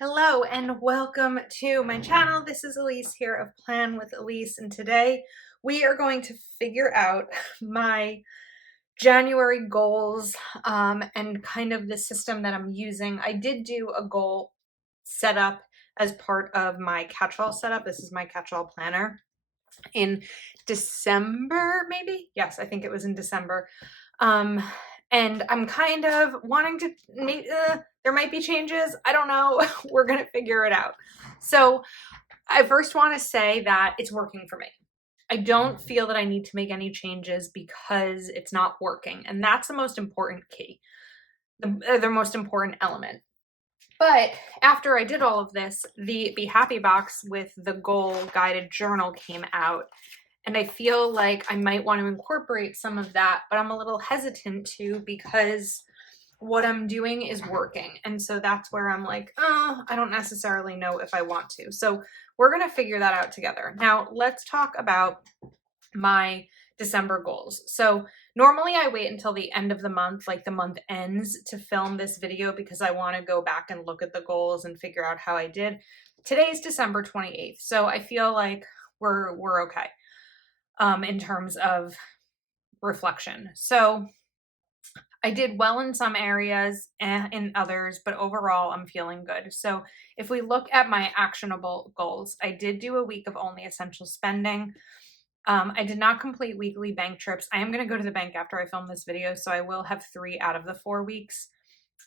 Hello and welcome to my channel. This is Elise here of Plan with Elise, and today we are going to figure out my January goals and kind of the system that I'm using. I did do a goal setup as part of my catch-all setup. This is my catch-all planner in December, maybe? Yes, I think it was in December. Um, and I'm kind of wanting to, there might be changes. I don't know. We're going to figure it out. So I first want to say that it's working for me. I don't feel that I need to make any changes because it's not working. And that's the most important key, the most important element. But after I did all of this, the Be Happy box with the goal guided journal came out. And I feel like I might want to incorporate some of that, but I'm a little hesitant to because what I'm doing is working. And so that's where I'm like, oh, I don't necessarily know if I want to. So we're going to figure that out together. Now, let's talk about my December goals. So normally I wait until the end of the month, like the month ends, to film this video because I want to go back and look at the goals and figure out how I did. Today's December 28th, so I feel like we're okay in terms of reflection. So I did well in some areas and in others, but overall I'm feeling good. So if we look at my actionable goals, I did do a week of only essential spending. I did not complete weekly bank trips. I am going to go to the bank after I film this video, so I will have 3 out of the 4 weeks.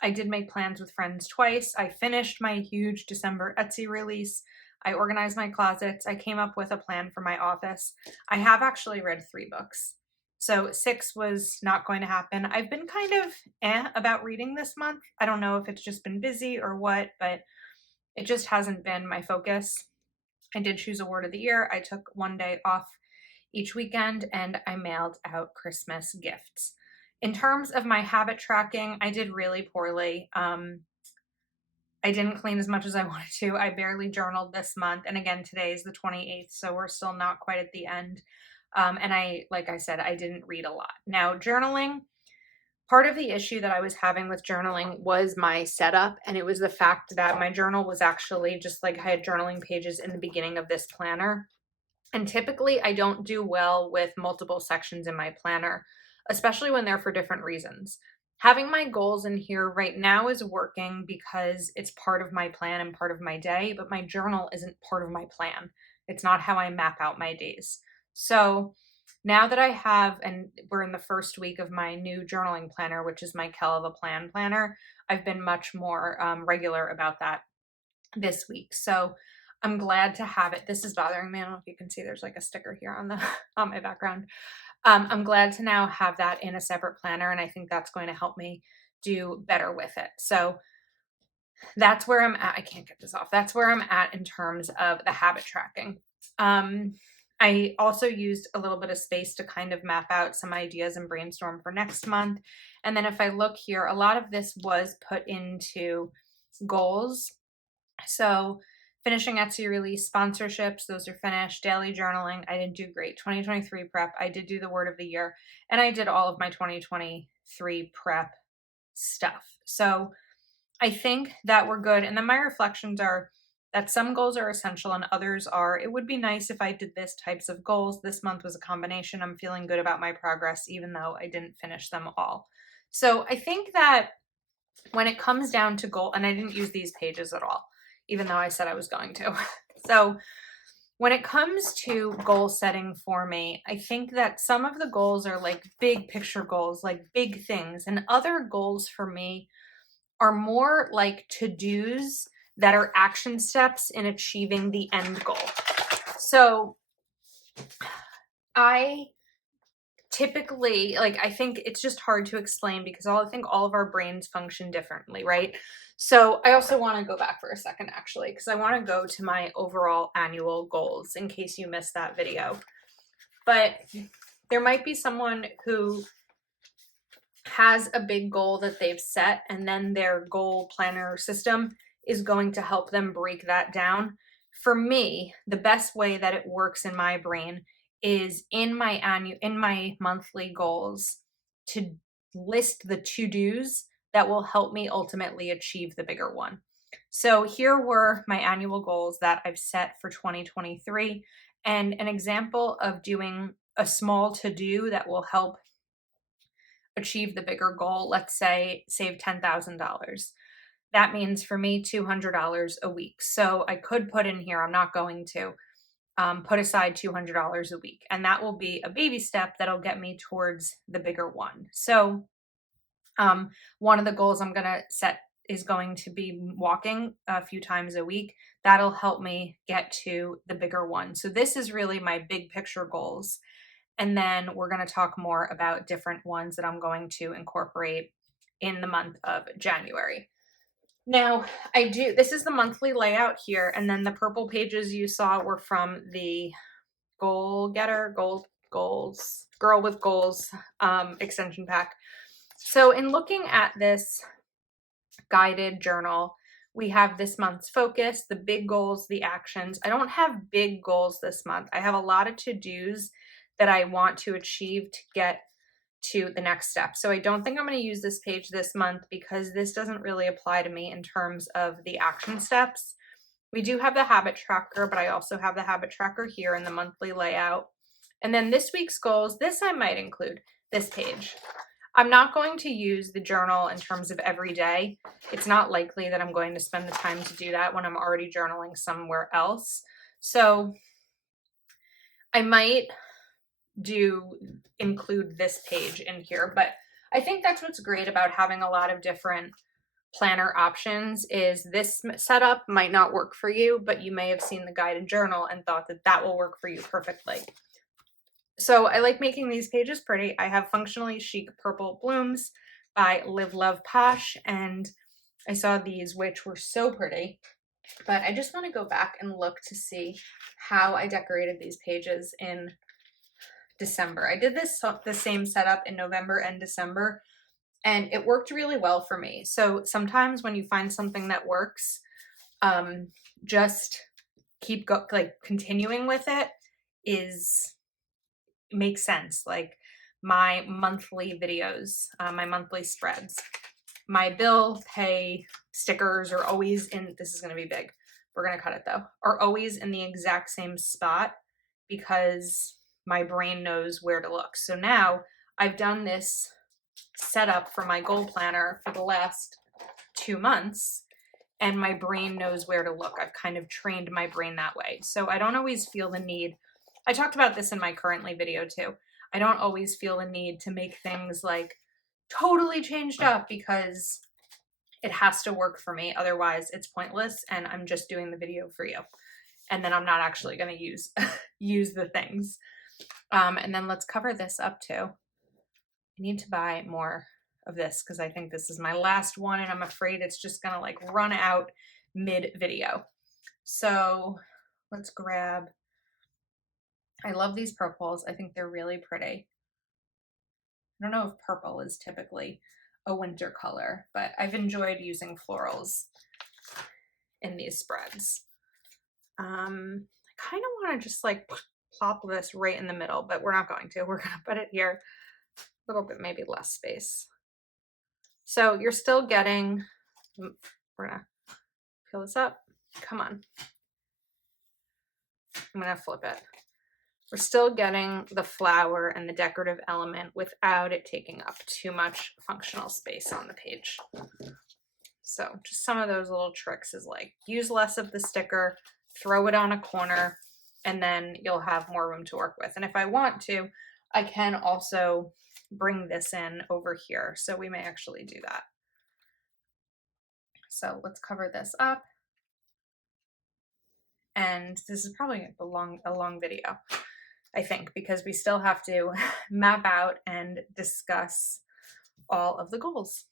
I did make plans with friends twice. I finished my huge December Etsy release. I organized my closets. I came up with a plan for my office. I have actually read 3 books. So 6 was not going to happen. I've been kind of about reading this month. I don't know if it's just been busy or what, but it just hasn't been my focus. I did choose a word of the year. I took 1 day off each weekend and I mailed out Christmas gifts. In terms of my habit tracking, I did really poorly. I didn't clean as much as I wanted to. I barely journaled this month. And again, today is the 28th, so we're still not quite at the end. And like I said, I didn't read a lot. Now, journaling, part of the issue that I was having with journaling was my setup. And it was the fact that my journal was actually just like I had journaling pages in the beginning of this planner. And typically I don't do well with multiple sections in my planner, especially when they're for different reasons. Having my goals in here right now is working because it's part of my plan and part of my day, but my journal isn't part of my plan. It's not how I map out my days. So now that I have, and we're in the first week of my new journaling planner, which is my Kell of a Plan planner, I've been much more regular about that this week. So I'm glad to have it. This is bothering me. I don't know if you can see there's like a sticker here on the on my background. I'm glad to now have that in a separate planner, and I think that's going to help me do better with it. So that's where I'm at. I can't get this off. That's where I'm at in terms of the habit tracking. I also used a little bit of space to kind of map out some ideas and brainstorm for next month. And then if I look here, a lot of this was put into goals. So finishing Etsy release, sponsorships, those are finished. Daily journaling, I didn't do great. 2023 prep, I did do the word of the year, and I did all of my 2023 prep stuff. So I think that we're good. And then my reflections are that some goals are essential and others are, it would be nice if I did this types of goals. This month was a combination. I'm feeling good about my progress, even though I didn't finish them all. So I think that when it comes down to goal, and I didn't use these pages at all, even though I said I was going to. So when it comes to goal setting for me, I think that some of the goals are like big picture goals, like big things, and other goals for me are more like to-dos that are action steps in achieving the end goal. So I typically, like, I think it's just hard to explain because I think all of our brains function differently, right? So I also want to go back for a second, actually, because I want to go to my overall annual goals in case you missed that video. But there might be someone who has a big goal that they've set, and then their goal planner system is going to help them break that down. For me, the best way that it works in my brain is in my monthly goals to list the to-dos that will help me ultimately achieve the bigger one. So here were my annual goals that I've set for 2023, and an example of doing a small to-do that will help achieve the bigger goal. Let's say save $10,000. That means for me $200 a week. So I could put in here, I'm not going to, put aside $200 a week, and that will be a baby step that'll get me towards the bigger one. So one of the goals I'm going to set is going to be walking a few times a week. That'll help me get to the bigger one. So this is really my big picture goals. And then we're going to talk more about different ones that I'm going to incorporate in the month of January. Now, this is the monthly layout here, and then the purple pages you saw were from the Girl with Goals extension pack. So in looking at this guided journal, we have this month's focus, the big goals, the actions. I don't have big goals this month. I have a lot of to-dos that I want to achieve to get to the next step. So I don't think I'm going to use this page this month because this doesn't really apply to me in terms of the action steps. We do have the habit tracker, but I also have the habit tracker here in the monthly layout. And then this week's goals, this I might include, this page. I'm not going to use the journal in terms of every day. It's not likely that I'm going to spend the time to do that when I'm already journaling somewhere else. So I might include this page in here, but I think that's what's great about having a lot of different planner options is this setup might not work for you, but you may have seen the guided journal and thought that that will work for you perfectly. So I like making these pages pretty. I have Functionally Chic Purple Blooms by Live Love Posh, and I saw these, which were so pretty, but I just want to go back and look to see how I decorated these pages in December. I did the same setup in November and December, and it worked really well for me. So sometimes when you find something that works, just keep continuing with it makes sense. Like my monthly videos, my monthly spreads, my bill pay stickers are always in, this is going to be big. We're going to cut it though, are always in the exact same spot because my brain knows where to look. So now I've done this setup for my goal planner for the last 2 months, and my brain knows where to look. I've kind of trained my brain that way. So I don't always feel the need. I talked about this in my currently video too. I don't always feel the need to make things like totally changed up because it has to work for me. Otherwise it's pointless and I'm just doing the video for you. And then I'm not actually going to use the things. And then let's cover this up too. I need to buy more of this because I think this is my last one and I'm afraid it's just going to like run out mid video. So let's grab, I love these purples. I think they're really pretty. I don't know if purple is typically a winter color, but I've enjoyed using florals in these spreads. I kind of want to just like plop this right in the middle, but we're not going to. We're going to put it here, a little bit maybe less space. So you're still getting, we're going to peel this up. Come on. I'm going to flip it. We're still getting the flower and the decorative element without it taking up too much functional space on the page. So just some of those little tricks is like use less of the sticker, throw it on a corner, and then you'll have more room to work with. And if I want to, I can also bring this in over here. So we may actually do that. So let's cover this up. And this is probably a long video, I think, because we still have to map out and discuss all of the goals.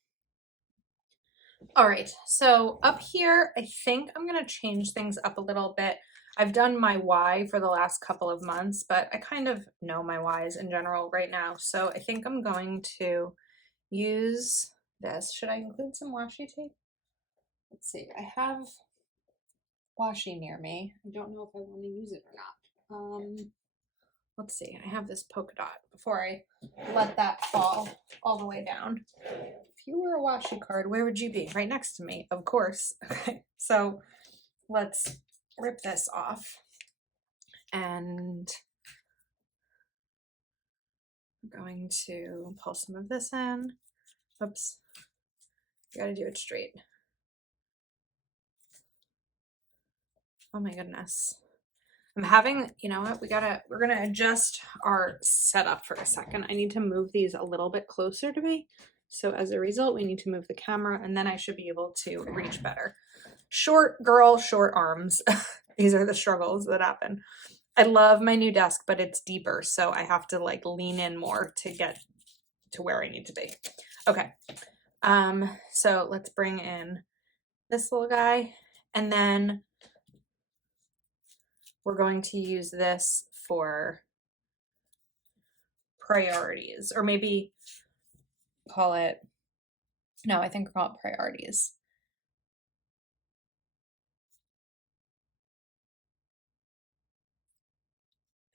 All right, so up here, I think I'm going to change things up a little bit. I've done my why for the last couple of months, but I kind of know my whys in general right now. So I think I'm going to use this. Should I include some washi tape? Let's see. I have washi near me. I don't know if I want to use it or not. Let's see. I have this polka dot before I let that fall all the way down. you were a washi card, where would you be? Right next to me, of course. Okay, so let's rip this off. And I'm going to pull some of this in. Oops, gotta do it straight. Oh my goodness. I'm having, you know what, we're gonna adjust our setup for a second. I need to move these a little bit closer to me. So as a result, we need to move the camera and then I should be able to reach better. Short girl, short arms. These are the struggles that happen. I love my new desk, but it's deeper. So I have to like lean in more to get to where I need to be. Okay. So let's bring in this little guy and then we're going to use this for priorities, or maybe call it, no, I think call it priorities.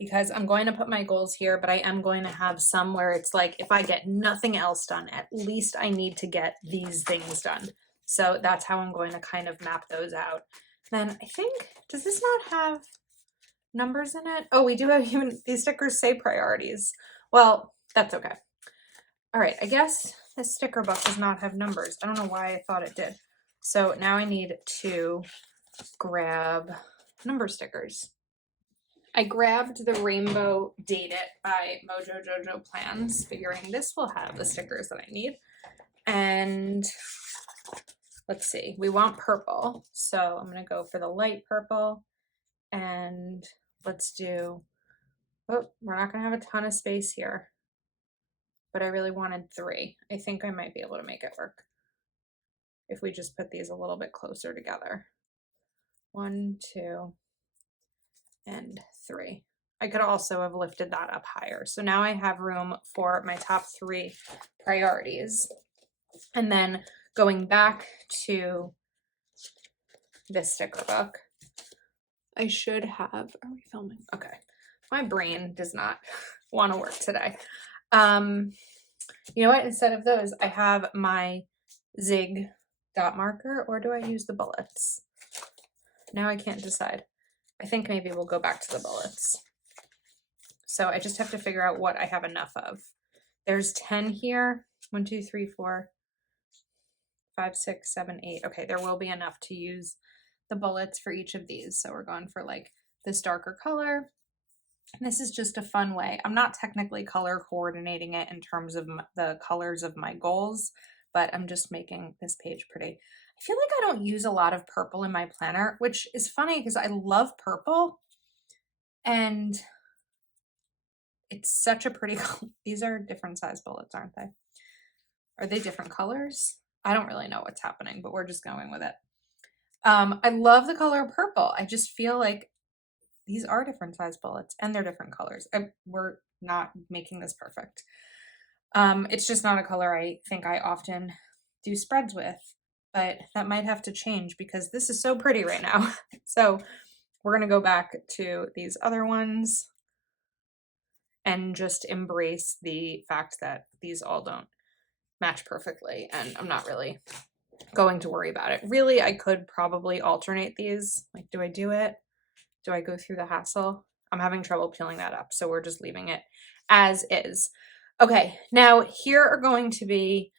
Because I'm going to put my goals here, but I am going to have some where it's like, if I get nothing else done, at least I need to get these things done. So that's how I'm going to kind of map those out. Then I think, does this not have numbers in it? Oh, we do have even, these stickers say priorities. Well, that's okay. All right, I guess this sticker book does not have numbers. I don't know why I thought it did. So now I need to grab number stickers. I grabbed the Rainbow Date It by Mojo Jojo Plans, figuring this will have the stickers that I need. And let's see, we want purple. So I'm gonna go for the light purple and let's do, oh, we're not gonna have a ton of space here, but I really wanted 3. I think I might be able to make it work if we just put these a little bit closer together. 1, 2, and 3. I could also have lifted that up higher. So now I have room for my top 3 priorities. And then going back to this sticker book, I should have, are we filming? Okay. My brain does not want to work today. You know what? Instead of those, I have my Zig dot marker, or do I use the bullets? Now I can't decide. I think maybe we'll go back to the bullets. So I just have to figure out what I have enough of. There's 10 here. 1, 2, 3, 4, 5, 6, 7, 8. Okay, there will be enough to use the bullets for each of these. So we're going for like this darker color. And this is just a fun way. I'm not technically color coordinating it in terms of the colors of my goals, but I'm just making this page pretty. I feel like I don't use a lot of purple in my planner, which is funny because I love purple and it's such a pretty color. These are different size bullets, aren't they? Are they different colors? I don't really know what's happening, but we're just going with it. I love the color purple. I just feel like these are different size bullets and they're different colors. We're not making this perfect. It's just not a color I think I often do spreads with, but that might have to change because this is so pretty right now. So we're going to go back to these other ones and just embrace the fact that these all don't match perfectly. And I'm not really going to worry about it. Really, I could probably alternate these. Like, do I do it? Do I go through the hassle? I'm having trouble peeling that up, so we're just leaving it as is. Okay, now here are going to be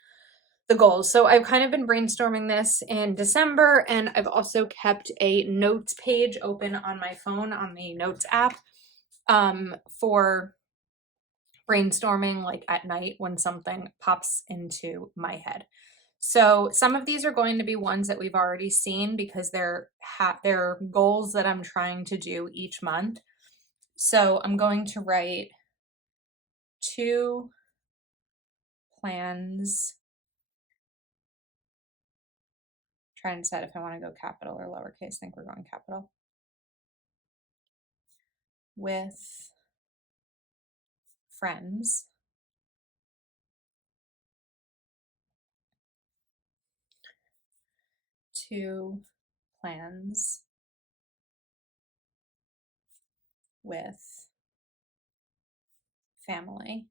the goals. So I've kind of been brainstorming this in December, and I've also kept a notes page open on my phone on the notes app for brainstorming like at night when something pops into my head. So some of these are going to be ones that we've already seen because they're goals that I'm trying to do each month. So I'm going to write 2 plans. Try and decide if I want to go capital or lowercase. I think we're going capital. With friends. Two plans with family.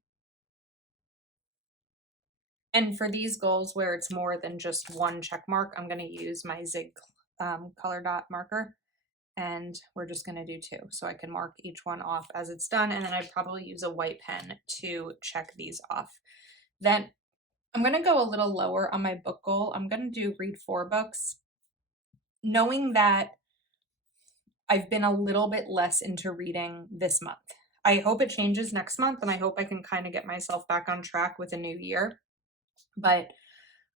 And for these goals where it's more than just one check mark, I'm going to use my Zig color dot marker, and we're just going to do 2. So I can mark each one off as it's done, and then I'd probably use a white pen to check these off. Then I'm going to go a little lower on my book goal. I'm going to do read 4 books, knowing that I've been a little bit less into reading this month. I hope it changes next month, and I hope I can kind of get myself back on track with a new year. But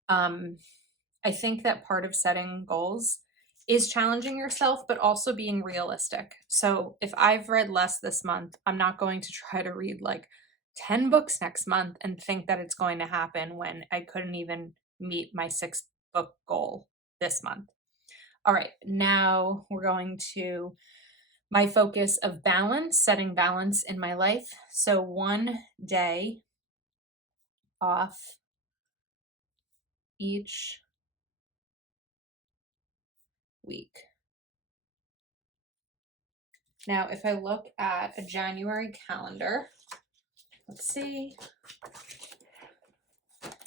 I think that part of setting goals is challenging yourself, but also being realistic. So if I've read less this month, I'm not going to try to read like 10 books next month and think that it's going to happen when I couldn't even meet my 6-book goal this month. All right, now we're going to my focus of balance, setting balance in my life. So 1 day off each week. Now, if I look at a January calendar, let's see.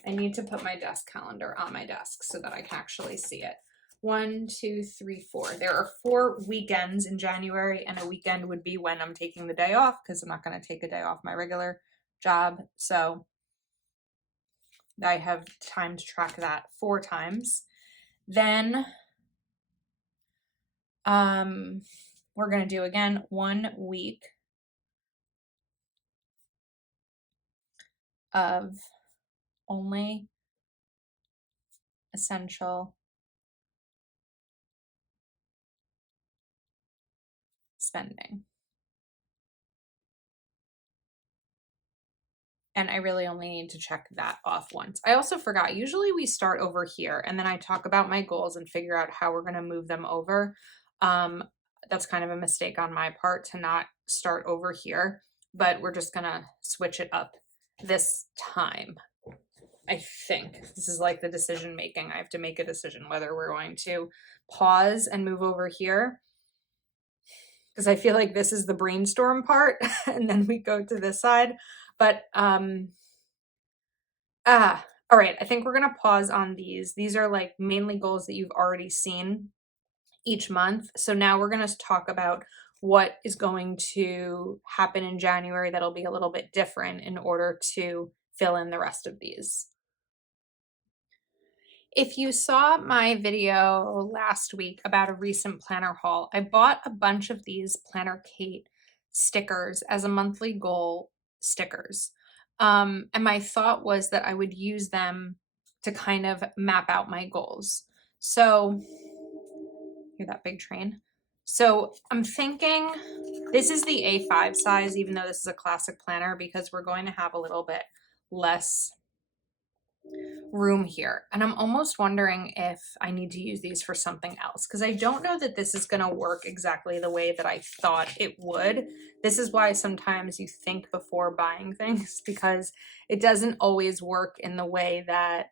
I need to put my desk calendar on my desk so that I can actually see it. 1, 2, 3, 4. There are 4 weekends in January, and a weekend would be when I'm taking the day off because I'm not going to take a day off my regular job. So I have time to track that 4 times. Then we're going to do again 1 week of only essential spending. And I really only need to check that off once. I also forgot, usually we start over here and then I talk about my goals and figure out how we're going to move them over. That's kind of a mistake on my part to not start over here, but we're just going to switch it up this time. I think this is like the decision making. I have to make a decision whether we're going to pause and move over here, because I feel like this is the brainstorm part and then we go to this side. But all right, I think we're gonna pause on these. These are like mainly goals that you've already seen each month. So now we're gonna talk about what is going to happen in January that'll be a little bit different in order to fill in the rest of these. If you saw my video last week about a recent planner haul, I bought a bunch of these Planner Kate stickers as a monthly goal stickers. And my thought was that I would use them to kind of map out my goals. So, hear that big train? So I'm thinking this is the A5 size, even though this is a classic planner, because we're going to have a little bit less room here. And I'm almost wondering if I need to use these for something else, because I don't know that this is going to work exactly the way that I thought it would. This is why sometimes you think before buying things, because it doesn't always work in the way that,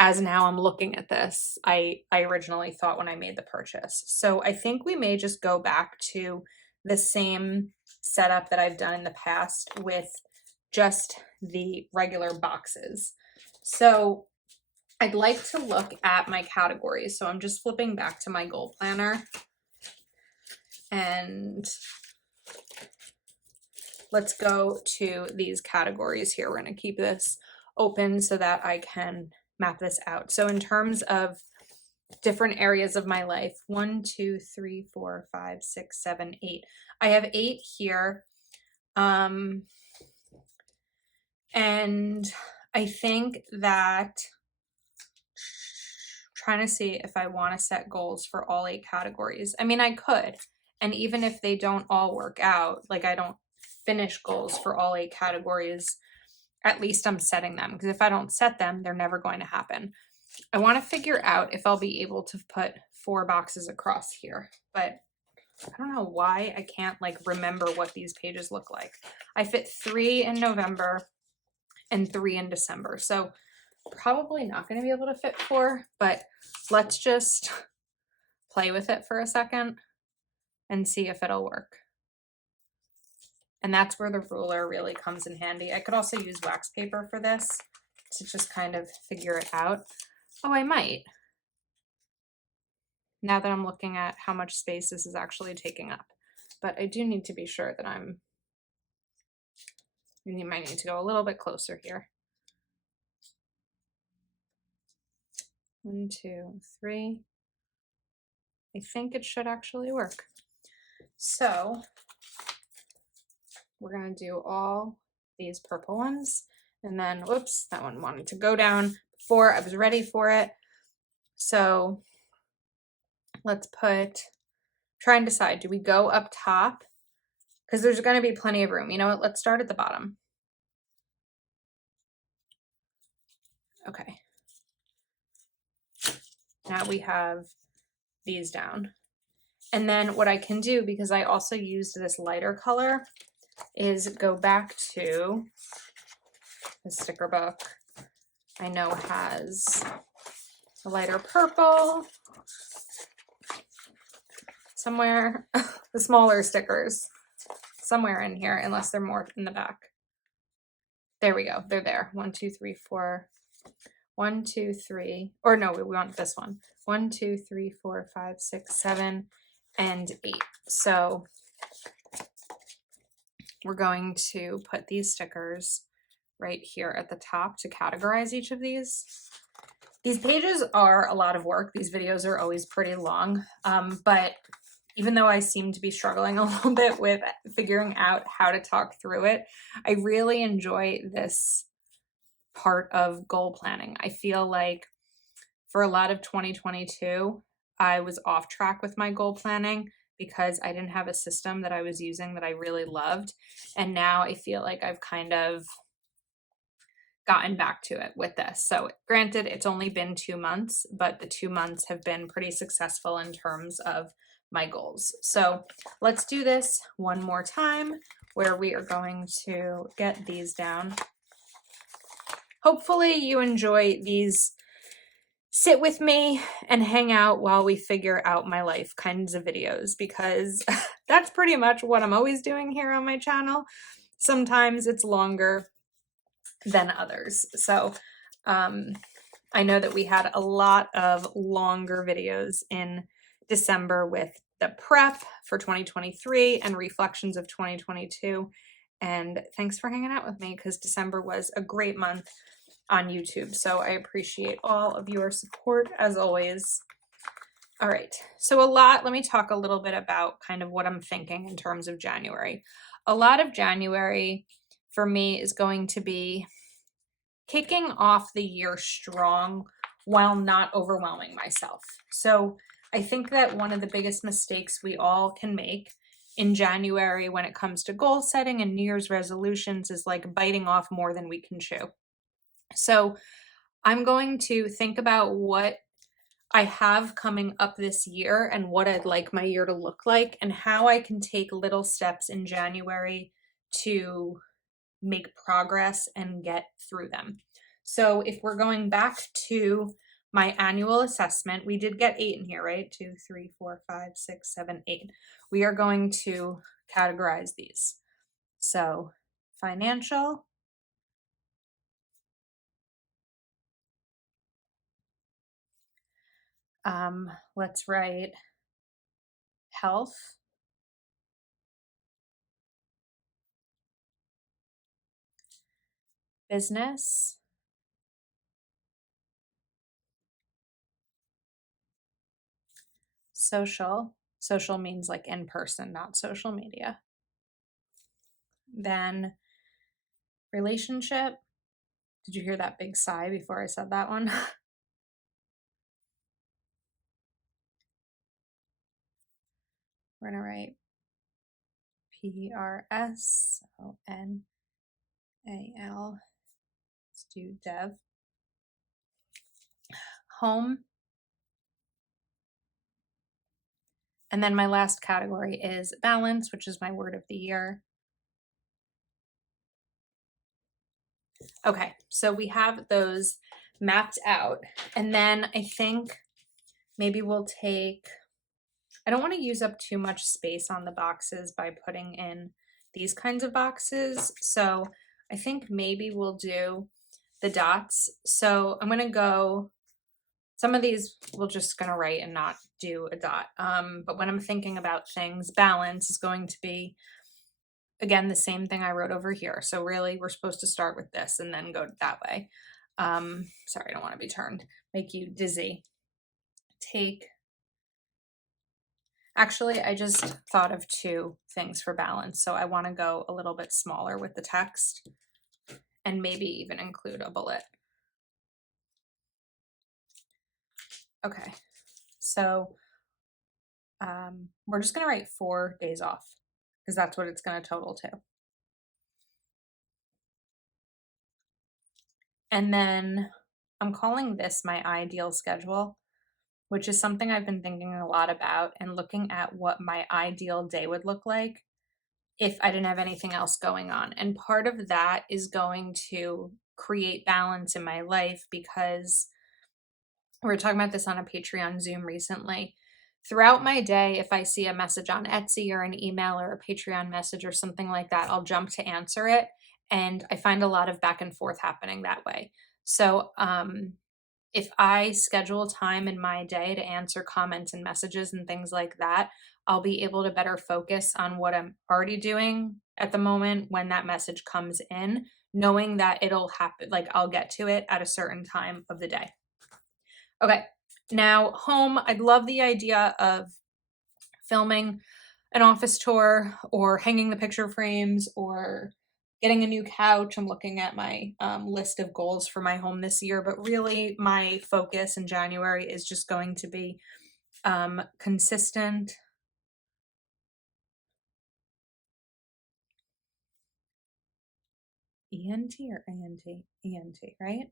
as now I'm looking at this, I originally thought when I made the purchase. So I think we may just go back to the same setup that I've done in the past with just the regular boxes. So I'd like to look at my categories. So I'm just flipping back to my goal planner, and let's go to these categories here. We're going to keep this open so that I can map this out. So in terms of different areas of my life, 1, 2, 3, 4, 5, 6, 7, 8. I have 8 here. And I think that trying to see if I want to set goals for all 8 categories. I mean, I could. And even if they don't all work out, like I don't finish goals for all 8 categories, at least I'm setting them, because if I don't set them, they're never going to happen. I want to figure out if I'll be able to put 4 boxes across here, but I don't know why I can't like remember what these pages look like. I fit 3 in November and 3 in December. So probably not going to be able to fit 4, but let's just play with it for a second and see if it'll work. And that's where the ruler really comes in handy. I could also use wax paper for this, to just kind of figure it out. Oh, I might. Now that I'm looking at how much space this is actually taking up. But I do need to be sure that you might need to go a little bit closer here. 1, 2, 3. I think it should actually work. So we're gonna do all these purple ones, and then, whoops, that one wanted to go down before I was ready for it. So let's try and decide, do we go up top? Because there's gonna be plenty of room. You know what, let's start at the bottom. Okay. Now we have these down. And then what I can do, because I also used this lighter color, is go back to the sticker book. I know has a lighter purple somewhere, the smaller stickers somewhere in here, unless they're more in the back. There we go, they're there. 1, 2, 3, 4. 1, 2, 3, or no, we want this one. 1, 2, 3, 4, 5, 6, 7, and 8. So we're going to put these stickers right here at the top to categorize each of these. These pages are a lot of work. These videos are always pretty long, but even though I seem to be struggling a little bit with figuring out how to talk through it, I really enjoy this part of goal planning. I feel like for a lot of 2022, I was off track with my goal planning because I didn't have a system that I was using that I really loved. And now I feel like I've kind of gotten back to it with this. So granted, it's only been 2 months, but the 2 months have been pretty successful in terms of my goals. So let's do this one more time where we are going to get these down. Hopefully you enjoy these sit with me and hang out while we figure out my life kinds of videos, because that's pretty much what I'm always doing here on my channel. Sometimes it's longer than others. So I know that we had a lot of longer videos in December with the prep for 2023 and reflections of 2022. And thanks for hanging out with me, because December was a great month on YouTube. So I appreciate all of your support as always. All right, so let me talk a little bit about kind of what I'm thinking in terms of January. A lot of January for me is going to be kicking off the year strong while not overwhelming myself. So I think that one of the biggest mistakes we all can make in January when it comes to goal setting and New Year's resolutions is like biting off more than we can chew. So I'm going to think about what I have coming up this year and what I'd like my year to look like, and how I can take little steps in January to make progress and get through them. So if we're going back to my annual assessment, we did get 8 in here, right? 2, 3, 4, 5, 6, 7, 8. We are going to categorize these. So financial, let's write health, business, social. Social means like in person, not social media. Then relationship. Did you hear that big sigh before I said that one? We're gonna write PRSONAL. Let's do Dev. Home. And then my last category is balance, which is my word of the year. Okay, so we have those mapped out. And then I think maybe we'll take, I don't want to use up too much space on the boxes by putting in these kinds of boxes. So I think maybe we'll do the dots. So I'm going to go, some of these we're just going to write and not do a dot. But when I'm thinking about things, balance is going to be, again, the same thing I wrote over here. So really we're supposed to start with this and then go that way. Sorry, I don't want to be turned, make you dizzy. Actually, I just thought of two things for balance. So I want to go a little bit smaller with the text and maybe even include a bullet. Okay, so we're just going to write 4 days off because that's what it's going to total to. And then I'm calling this my ideal schedule, which is something I've been thinking a lot about and looking at what my ideal day would look like if I didn't have anything else going on. And part of that is going to create balance in my life because we were talking about this on a Patreon Zoom recently. Throughout my day, if I see a message on Etsy or an email or a Patreon message or something like that, I'll jump to answer it. And I find a lot of back and forth happening that way. So if I schedule time in my day to answer comments and messages and things like that, I'll be able to better focus on what I'm already doing at the moment when that message comes in, knowing that it'll happen, like I'll get to it at a certain time of the day. Okay, now home, I'd love the idea of filming an office tour or hanging the picture frames or getting a new couch. I'm looking at my list of goals for my home this year, but really my focus in January is just going to be consistent. ENT or ANT? ENT, right?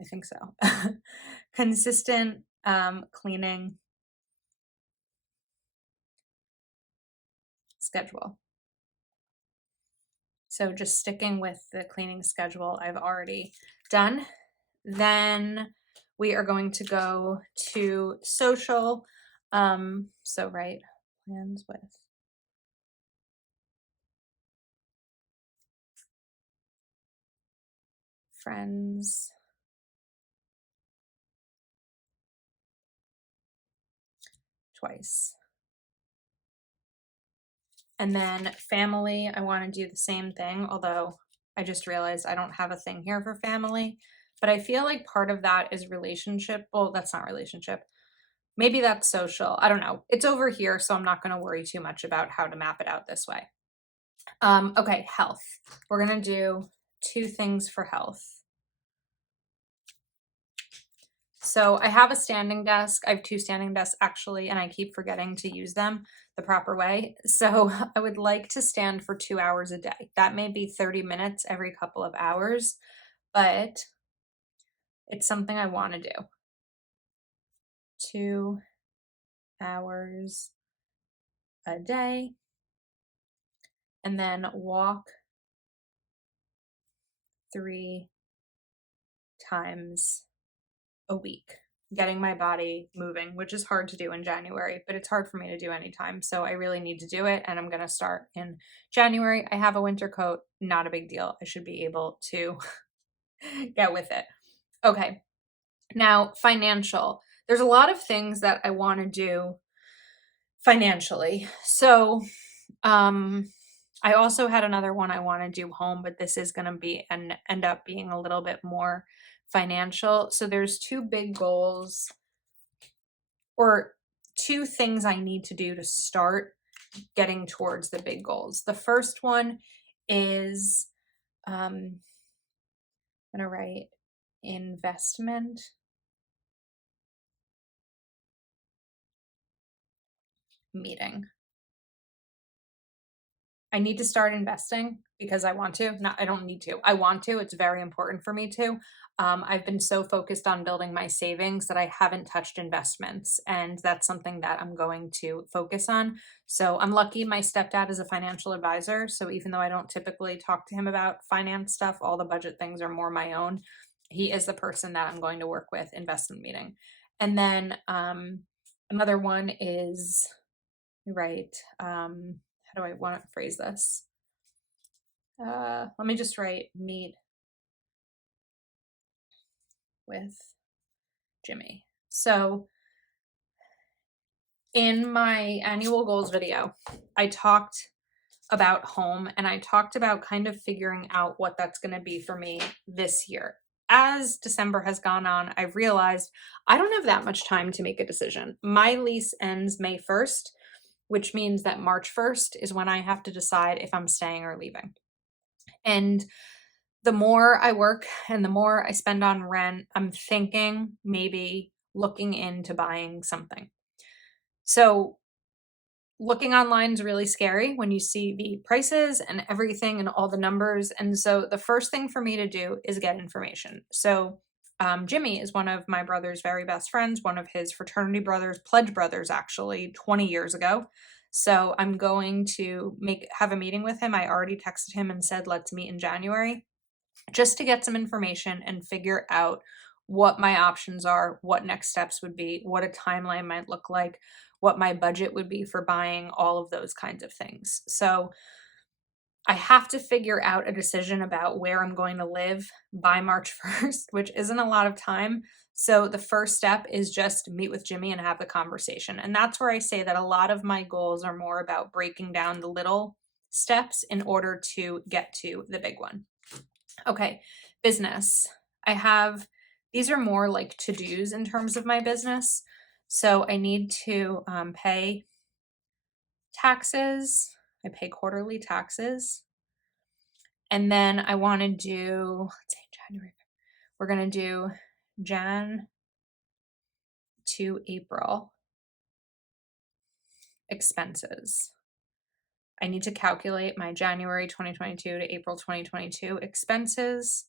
I think so. Consistent cleaning schedule. So just sticking with the cleaning schedule I've already done. Then we are going to go to social. So right, plans with friends, twice. And then family, I want to do the same thing, although I just realized I don't have a thing here for family. But I feel like part of that is relationship. Well, that's not relationship. Maybe that's social. I don't know. It's over here, so I'm not going to worry too much about how to map it out this way. Okay, health. We're going to do 2 things for health. So I have a standing desk. I have 2 standing desks actually, and I keep forgetting to use them the proper way. So I would like to stand for 2 hours a day. That may be 30 minutes every couple of hours, but it's something I want to do. 2 hours a day, and then walk 3 times a week, getting my body moving, which is hard to do in January, but it's hard for me to do anytime. So I really need to do it. And I'm going to start in January. I have a winter coat, not a big deal. I should be able to get with it. Okay. Now, financial. There's a lot of things that I want to do financially. So, I also had another one I want to do home, but this is going to be and end up being a little bit more financial. So there's 2 big goals or 2 things I need to do to start getting towards the big goals. The first one is I'm going to write investment meeting. I need to start investing because I want to. Not, I don't need to. I want to. It's very important for me to. I've been so focused on building my savings that I haven't touched investments, and that's something that I'm going to focus on. So I'm lucky my stepdad is a financial advisor. So even though I don't typically talk to him about finance stuff, all the budget things are more my own. He is the person that I'm going to work with, investment meeting. And then another one is, right, how do I want to phrase this? let me just write meet with Jimmy. So in my annual goals video, I talked about home and I talked about kind of figuring out what that's going to be for me this year. As December has gone on, I've realized I don't have that much time to make a decision. My lease ends May 1st, which means that March 1st is when I have to decide if I'm staying or leaving. And the more I work and the more I spend on rent, I'm thinking maybe looking into buying something. So looking online is really scary when you see the prices and everything and all the numbers. And so the first thing for me to do is get information. So Jimmy is one of my brother's very best friends, one of his fraternity brothers, pledge brothers, actually 20 years ago. So I'm going to have a meeting with him. I already texted him and said, let's meet in January, just to get some information and figure out what my options are, what next steps would be, what a timeline might look like, what my budget would be for buying, all of those kinds of things. So I have to figure out a decision about where I'm going to live by March 1st, which isn't a lot of time. So the first step is just meet with Jimmy and have the conversation. And that's where I say that a lot of my goals are more about breaking down the little steps in order to get to the big one. Okay, business. These are more like to-dos in terms of my business. So I need to pay taxes. I pay quarterly taxes. And then I want to do, let's say January. We're going to do Jan to April expenses. I need to calculate my January 2022 to April 2022 expenses.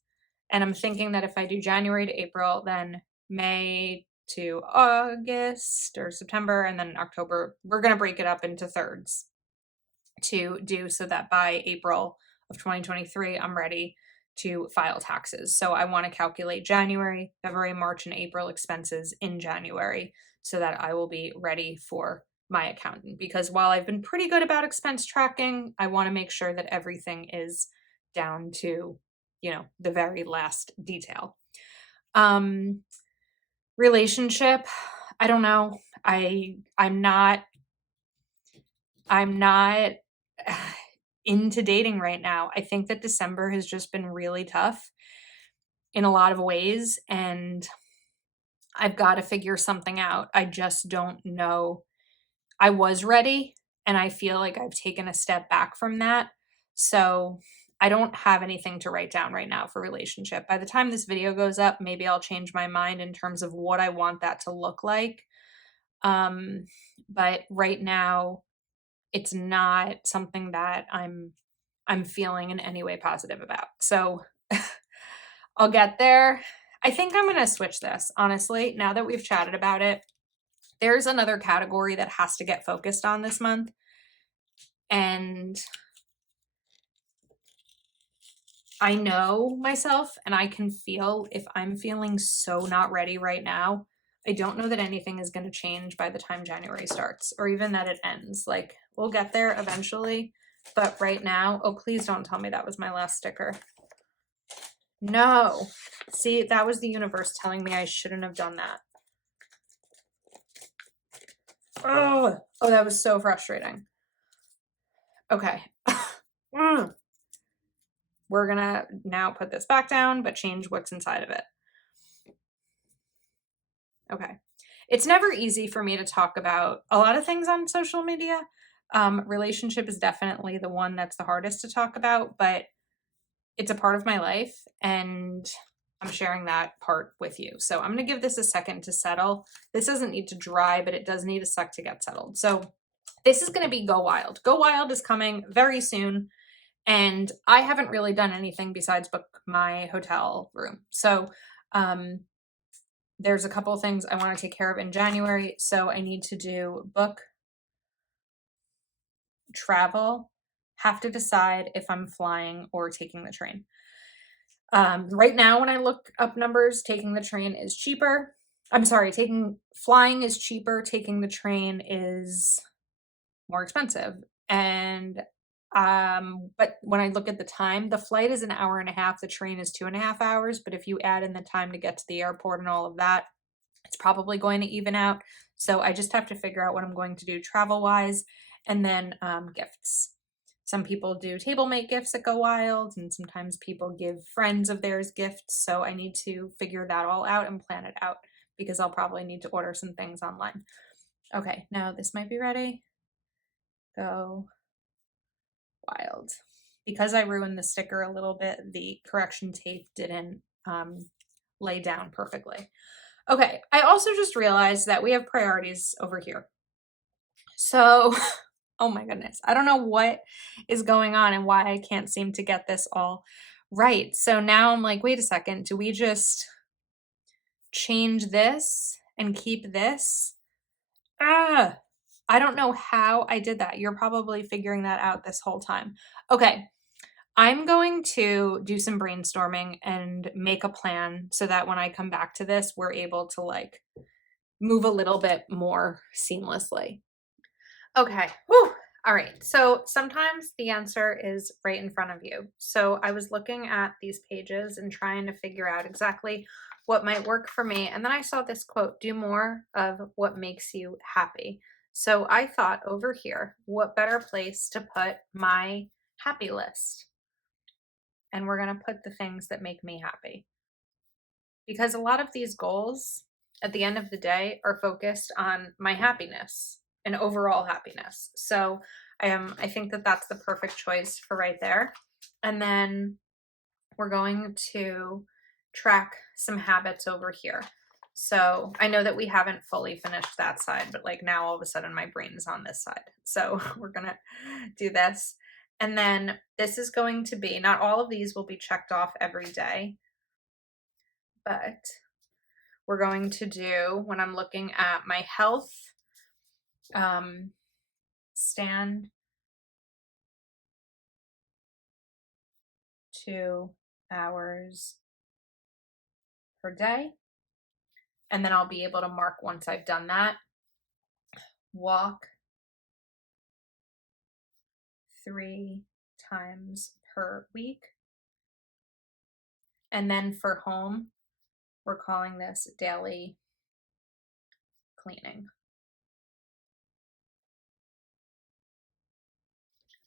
And I'm thinking that if I do January to April, then May to August or September, and then October, we're going to break it up into thirds to do so that by April of 2023, I'm ready to file taxes. So I want to calculate January, February, March, and April expenses in January so that I will be ready for my accountant. Because while I've been pretty good about expense tracking, I want to make sure that everything is down to, the very last detail. Relationship, I don't know. I'm not into dating right now. I think that December has just been really tough in a lot of ways, and I've got to figure something out. I just don't know. I was ready, and I feel like I've taken a step back from that. So I don't have anything to write down right now for relationship. By the time this video goes up, maybe I'll change my mind in terms of what I want that to look like. But right now, it's not something that I'm feeling in any way positive about. So I'll get there. I think I'm going to switch this, honestly, now that we've chatted about it. There's another category that has to get focused on this month. And I know myself and I can feel if I'm feeling so not ready right now, I don't know that anything is going to change by the time January starts or even that it ends. Like, we'll get there eventually. But right now, oh, please don't tell me that was my last sticker. No. See, that was the universe telling me I shouldn't have done that. Oh, that was so frustrating. Okay. We're going to now put this back down, but change what's inside of it. Okay. It's never easy for me to talk about a lot of things on social media. Relationship is definitely the one that's the hardest to talk about, but it's a part of my life and I'm sharing that part with you. So I'm going to give this a second to settle. This doesn't need to dry, but it does need a sec to get settled. So this is going to be Go Wild. Go Wild is coming very soon. And I haven't really done anything besides book my hotel room. So there's a couple of things I want to take care of in January. So I need to do book, travel, have to decide if I'm flying or taking the train. Right now, when I look up numbers, taking the train is cheaper. I'm sorry, flying is cheaper. Taking the train is more expensive. And But when I look at the time, the flight is an hour and a half, the train is 2.5 hours. But if you add in the time to get to the airport and all of that, it's probably going to even out. So I just have to figure out what I'm going to do travel wise. And then gifts. Some people do table mate gifts that go wild, and sometimes people give friends of theirs gifts. So I need to figure that all out and plan it out, because I'll probably need to order some things online. Okay, now this might be ready. Go wild. Because I ruined the sticker a little bit, the correction tape didn't lay down perfectly. Okay, I also just realized that we have priorities over here. So, oh my goodness, I don't know what is going on and why I can't seem to get this all right. So now I'm like, wait a second, do we just change this and keep this? I don't know how I did that. You're probably figuring that out this whole time. Okay, I'm going to do some brainstorming and make a plan so that when I come back to this, we're able to like move a little bit more seamlessly. Okay. Whew. All right. So sometimes the answer is right in front of you. So I was looking at these pages and trying to figure out exactly what might work for me. And then I saw this quote, do more of what makes you happy. So I thought over here, what better place to put my happy list? And we're going to put the things that make me happy. Because a lot of these goals at the end of the day are focused on my happiness and overall happiness. So I think that that's the perfect choice for right there. And then we're going to track some habits over here. So I know that we haven't fully finished that side, but like now all of a sudden my brain is on this side. So we're going to do this. And then this is going to be, not all of these will be checked off every day, but we're going to do, when I'm looking at my health, stand 2 hours per day. And then I'll be able to mark once I've done that. Walk 3 times per week. And then for home, we're calling this daily cleaning.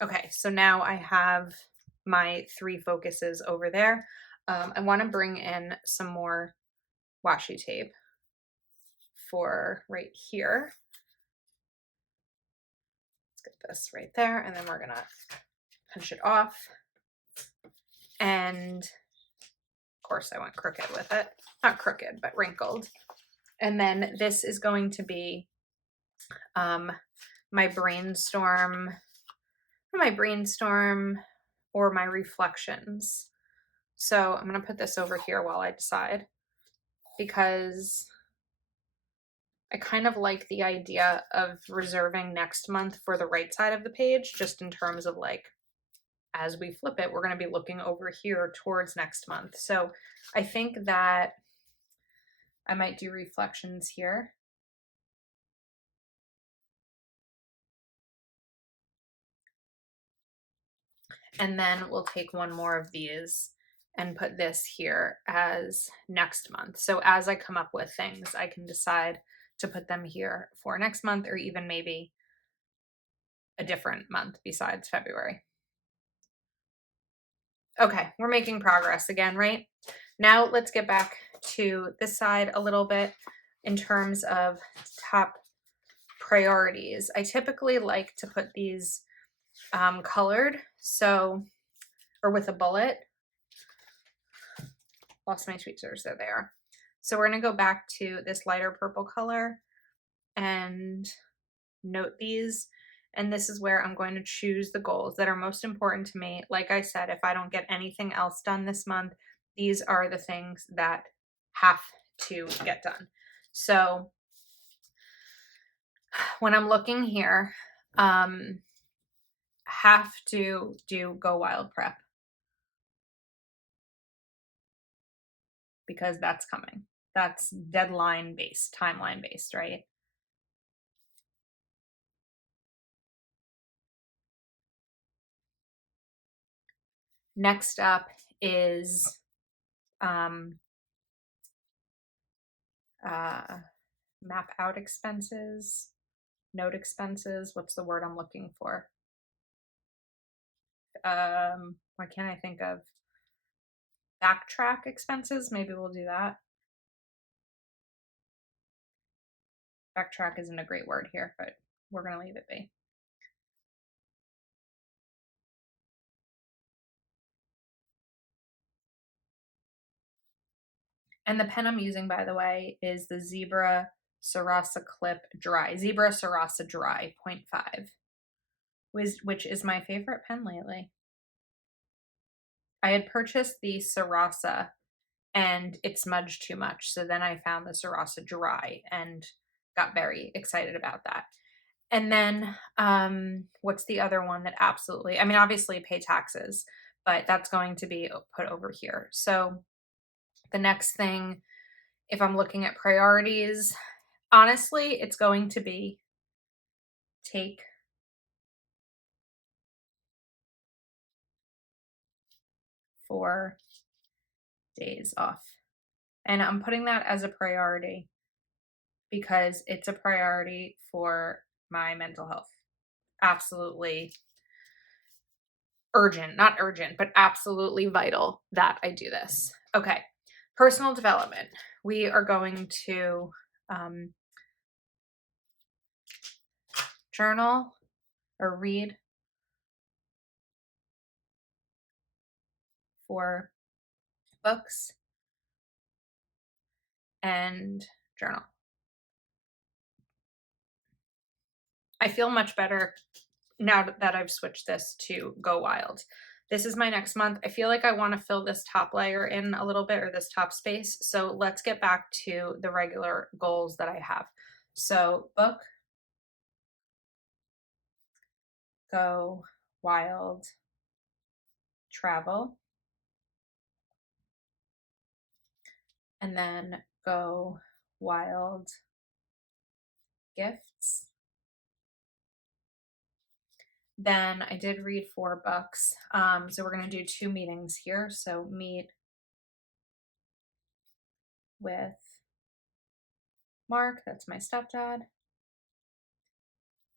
Okay, so now I have my 3 focuses over there. I want to bring in some more washi tape for right here. Let's get this right there, and then we're gonna punch it off. And of course I went crooked with it. Not crooked, but wrinkled. And then this is going to be my brainstorm or my reflections. So I'm going to put this over here while I decide, because I kind of like the idea of reserving next month for the right side of the page, just in terms of like, as we flip it, we're going to be looking over here towards next month. So I think that I might do reflections here. And then we'll take one more of these and put this here as next month. So as I come up with things, I can decide to put them here for next month, or even maybe a different month besides February. Okay, we're making progress again, right? Now let's get back to this side a little bit in terms of top priorities. I typically like to put these colored, so, or with a bullet. Lost my tweezers, there they are. So we're gonna go back to this lighter purple color and note these. And this is where I'm going to choose the goals that are most important to me. Like I said, if I don't get anything else done this month, these are the things that have to get done. So when I'm looking here, have to do Go Wild prep, because that's coming. That's deadline based, timeline based, right? Next up is map out expenses, note expenses. What's the word I'm looking for? Why can't I think of? Backtrack expenses. Maybe we'll do that. Backtrack isn't a great word here, but we're going to leave it be. And the pen I'm using, by the way, is the Zebra Sarasa Clip Dry. Zebra Sarasa Dry 0.5, which is my favorite pen lately. I had purchased the Sarasa and it smudged too much. So then I found the Sarasa Dry and got very excited about that. And then what's the other one that absolutely, I mean, obviously pay taxes, but that's going to be put over here. So the next thing, if I'm looking at priorities, honestly, it's going to be take 4 days off. And I'm putting that as a priority because it's a priority for my mental health. Absolutely urgent, not urgent, but absolutely vital that I do this. Okay, personal development. We are going to journal or read 4 books and journal. I feel much better now that I've switched this to Go Wild. This is my next month. I feel like I want to fill this top layer in a little bit, or this top space. So let's get back to the regular goals that I have. So book, Go Wild, travel, and then Go Wild, gifts. Then I did read 4 books. So we're going to do 2 meetings here. So meet with Mark, that's my stepdad,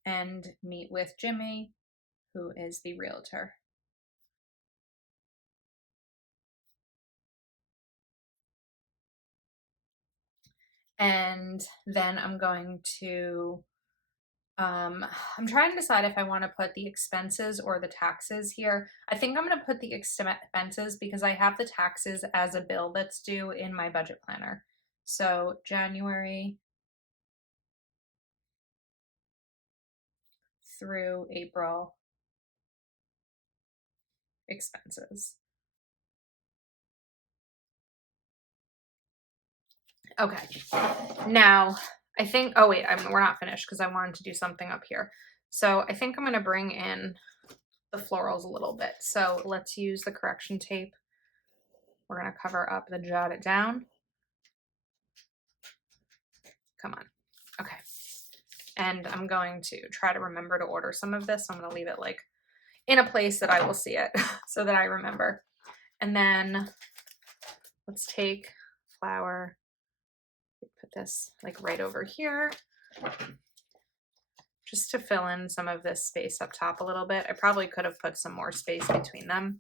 and meet with Jimmy, who is the realtor. And then I'm going to, I'm trying to decide if I want to put the expenses or the taxes here. I think I'm going to put the expenses because I have the taxes as a bill that's due in my budget planner. So January through April expenses. Okay, now I think, oh wait, we're not finished because I wanted to do something up here. So I think I'm going to bring in the florals a little bit. So let's use the correction tape. We're going to cover up the jot it down. Come on. Okay. And I'm going to try to remember to order some of this. I'm going to leave it like in a place that I will see it so that I remember. And then let's take flour, put this like right over here just to fill in some of this space up top a little bit. I probably could have put some more space between them.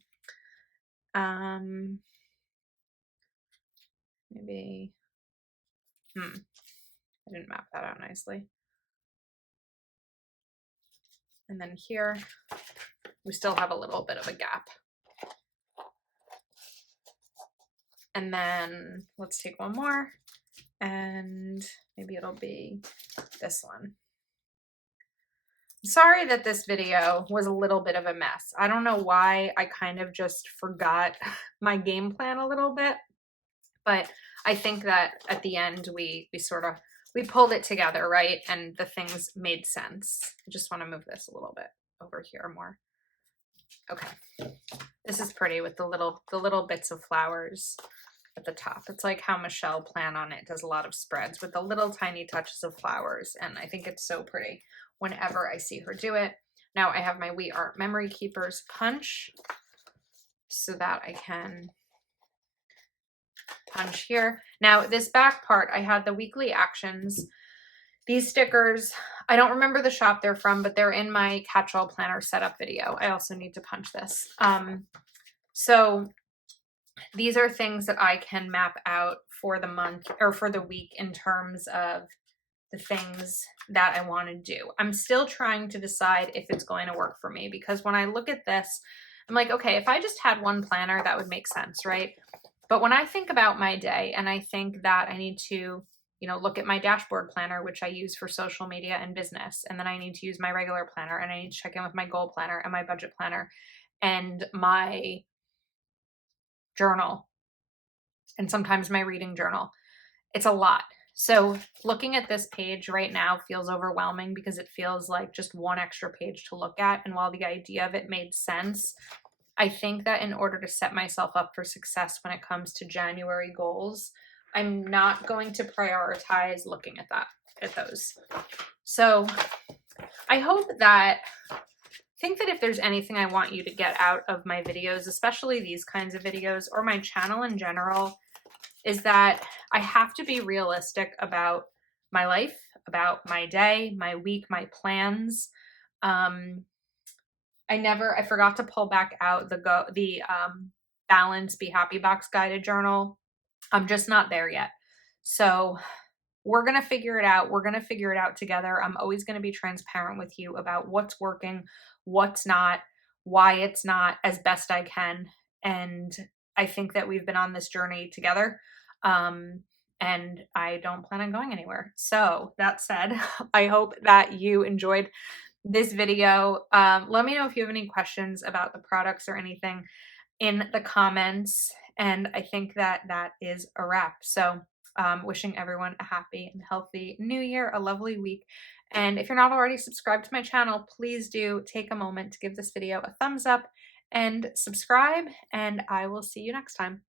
Maybe, I didn't map that out nicely. And then here, we still have a little bit of a gap. And then let's take one more and maybe it'll be this one. Sorry that this video was a little bit of a mess. I don't know why I kind of just forgot my game plan a little bit, but I think that at the end we pulled it together, right? And the things made sense. I just want to move this a little bit over here more. Okay. This is pretty with the little bits of flowers at the top. It's like how Michelle Plan On It does a lot of spreads with the little tiny touches of flowers. And I think it's so pretty whenever I see her do it. Now I have my We Art Memory Keepers punch. so that I can punch here. Now this back part, I had the weekly actions. These stickers, I don't remember the shop they're from, but they're in my catch-all planner setup video. I also need to punch this. So these are things that I can map out for the month or for the week in terms of the things that I want to do. I'm still trying to decide if it's going to work for me, because when I look at this, I'm like, okay, if I just had one planner, that would make sense, right? But when I think about my day and I think that I need to, look at my dashboard planner, which I use for social media and business, and then I need to use my regular planner, and I need to check in with my goal planner and my budget planner and my journal, and sometimes my reading journal. It's a lot. So looking at this page right now feels overwhelming because it feels like just one extra page to look at. And while the idea of it made sense, I think that in order to set myself up for success when it comes to January goals, I'm not going to prioritize looking at those. So I think that if there's anything I want you to get out of my videos, especially these kinds of videos or my channel in general, is that I have to be realistic about my life, about my day, my week, my plans. I forgot to pull back out the Balance Be Happy Box guided journal. I'm just not there yet. So we're going to figure it out. We're going to figure it out together. I'm always going to be transparent with you about what's working, what's not, why it's not, as best I can. And I think that we've been on this journey together. And I don't plan on going anywhere. So that said, I hope that you enjoyed this video. Let me know if you have any questions about the products or anything in the comments. And I think that is a wrap. So wishing everyone a happy and healthy new year, a lovely week. And if you're not already subscribed to my channel, please do take a moment to give this video a thumbs up and subscribe, and I will see you next time.